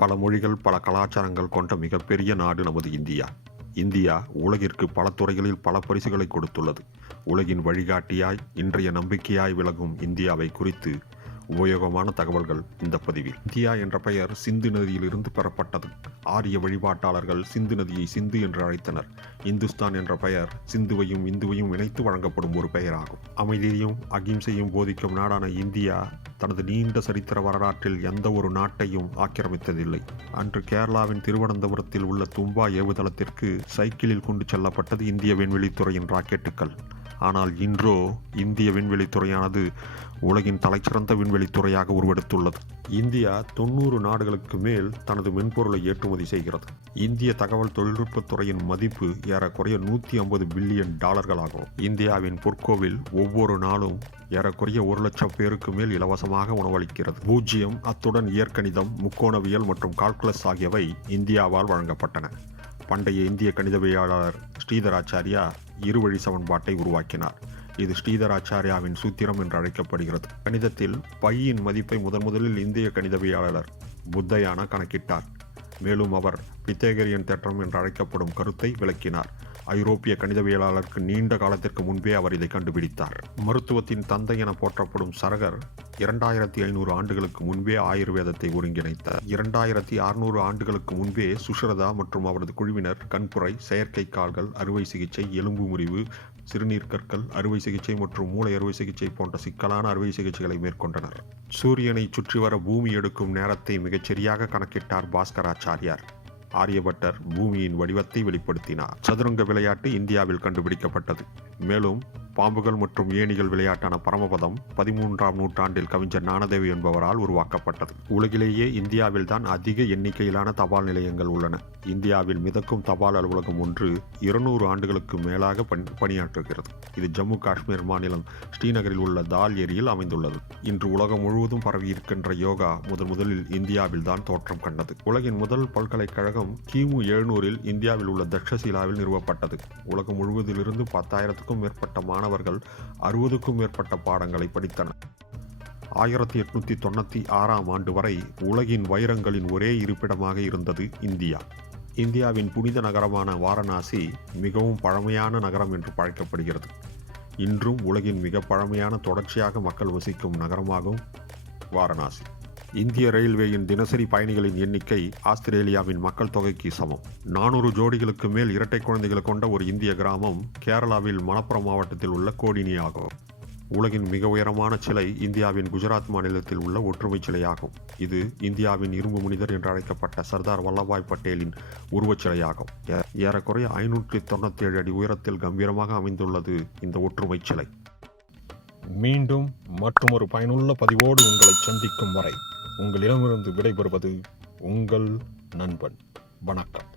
பல மொழிகள், பல கலாச்சாரங்கள் கொண்ட மிகப்பெரிய நாடு நமது இந்தியா. இந்தியா உலகிற்கு பல துறைகளில் பல பரிசுகளை கொடுத்துள்ளது. உலகின் வழிகாட்டியாய், இன்றைய நம்பிக்கையாய் விளங்கும் இந்தியாவை குறித்து உபயோகமான தகவல்கள் இந்த பதிவில். இந்தியா என்ற பெயர் சிந்து நதியிலிருந்து பெறப்பட்டது. ஆரிய வழிபாட்டாளர்கள் சிந்து நதியை சிந்து என்று அழைத்தனர். இந்துஸ்தான் என்ற பெயர் சிந்துவையும் இந்துவையும் இணைத்து வழங்கப்படும் ஒரு பெயராகும். அமைதியையும் அகிம்சையும் போதிக்கும் நாடான இந்தியா தனது நீண்ட சரித்திர வரலாற்றில் எந்த ஒரு நாட்டையும் ஆக்கிரமித்ததில்லை. அன்று கேரளாவின் திருவனந்தபுரத்தில் உள்ள தும்பா ஏவுதளத்திற்கு சைக்கிளில் கொண்டு செல்லப்பட்டது இந்திய விண்வெளித்துறையின் ராக்கெட்டுகள். ஆனால் இன்றோ இந்திய விண்வெளித்துறையானது உலகின் தலைச்சிறந்த விண்வெளித்துறையாக உருவெடுத்துள்ளது. இந்தியா 90 நாடுகளுக்கு மேல் தனது மென்பொருளை ஏற்றுமதி செய்கிறது. இந்திய தகவல் தொழில்நுட்பத்துறையின் மதிப்பு ஏறக்குறைய $150 பில்லியன் ஆகும். இந்தியாவின் பொற்கோவில் ஒவ்வொரு நாளும் ஏறக்குறைய 1 லட்சம் பேருக்கு மேல் இலவசமாக உணவளிக்கிறது. பூஜ்ஜியம், அத்துடன் இயற்கணிதம், முக்கோணவியல் மற்றும் கால்குலஸ் ஆகியவை இந்தியாவால் வழங்கப்பட்டன. பண்டைய இந்திய கணிதவியலாளர் ஸ்ரீதராச்சாரியா இருவழி சமன்பாட்டை உருவாக்கினார். இது ஸ்ரீதராச்சாரியாவின் சூத்திரம் என்று அழைக்கப்படுகிறது. கணிதத்தில் பையின் மதிப்பை முதலில் இந்திய கணிதவியலாளர் புத்தயானா கணக்கிட்டார். மேலும் அவர் பித்தேகரியன் தேற்றம் என்று அழைக்கப்படும் கருத்தை விளக்கினார். ஐரோப்பிய கணிதவியலாளருக்கு நீண்ட காலத்திற்கு முன்பே அவர் இதை கண்டுபிடித்தார். மருத்துவத்தின் தந்தை என போற்றப்படும் சரகர் 2500 ஆண்டுகளுக்கு முன்பே ஆயுர்வேதத்தை ஒருங்கிணைத்தார். 2600 ஆண்டுகளுக்கு முன்பே சுஷ்ரதா மற்றும் அவரது குழுவினர் கண்புரை, செயற்கை கால்கள் அறுவை சிகிச்சை, எலும்பு முறிவு, சிறுநீர் கற்கள் அறுவை சிகிச்சை மற்றும் மூளை அறுவை சிகிச்சை போன்ற சிக்கலான அறுவை சிகிச்சைகளை மேற்கொண்டனர். சூரியனை சுற்றி வர பூமி எடுக்கும் நேரத்தை மிகச்சரியாக கணக்கிட்டார் பாஸ்கராச்சாரியார். ஆரியபட்டர் பூமியின் வடிவத்தை வெளிப்படுத்தினார். சதுரங்க விளையாட்டு இந்தியாவில் கண்டுபிடிக்கப்பட்டது. மேலும் பாம்புகள் மற்றும் ஏணிகள் விளையாட்டான பரமபதம் 13ஆம் நூற்றாண்டில் கவிஞர் ஞானதேவ் என்பவரால் உருவாக்கப்பட்டது. உலகிலேயே இந்தியாவில் தான் அதிக எண்ணிக்கையிலான தபால் நிலையங்கள் உள்ளன. இந்தியாவில் மிதக்கும் தபால் அலுவலகம் ஒன்று 200 ஆண்டுகளுக்கு மேலாக பணியாற்றுகிறது. இது ஜம்மு காஷ்மீர் மாநிலம் ஸ்ரீநகரில் உள்ள தால் ஏரியில் அமைந்துள்ளது. இன்று உலகம் முழுவதும் பரவி இருக்கின்ற யோகா முதலில் இந்தியாவில் தான் தோற்றம் கண்டது. உலகின் முதல் பல்கலைக்கழகம் கிமு 700இல் இந்தியாவில் உள்ள தக்ஷசீலாவில் நிறுவப்பட்டது. உலகம் முழுவதிலிருந்து 10,000க்கும் மேற்பட்ட மாணவர்கள் 60க்கும் மேற்பட்ட பாடங்களை படித்தனர். 1896ஆம் ஆண்டு வரை உலகின் வைரங்களின் ஒரே இருப்பிடமாக இருந்தது இந்தியா. இந்தியாவின் புனித நகரமான வாரணாசி மிகவும் பழமையான நகரம் என்று அழைக்கப்படுகிறது. இன்றும் உலகின் மிக பழமையான தொடர்ச்சியாக மக்கள் வசிக்கும் நகரமாகும் வாரணாசி. இந்திய ரயில்வேயின் தினசரி பயணிகளின் எண்ணிக்கை ஆஸ்திரேலியாவின் மக்கள் தொகைக்கு சமம். 400 ஜோடிகளுக்கு மேல் இரட்டை குழந்தைகளை கொண்ட ஒரு இந்திய கிராமம் கேரளாவில் மலப்புரம் மாவட்டத்தில் உள்ள கோடினி ஆகும். உலகின் மிக உயரமான சிலை இந்தியாவின் குஜராத் மாநிலத்தில் உள்ள ஒற்றுமை சிலையாகும். இது இந்தியாவின் இரும்பு மனிதர் என்று அழைக்கப்பட்ட சர்தார் வல்லபாய் பட்டேலின் உருவச்சிலையாகும். ஏறக்குறைய 597 அடி உயரத்தில் கம்பீரமாக அமைந்துள்ளது இந்த ஒற்றுமை சிலை. மீண்டும் மற்றொரு பயனுள்ள பதிவோடு உங்களை சந்திக்கும் வரை உங்களிடமிருந்து விடைபெறுவது உங்கள் நண்பன். வணக்கம்.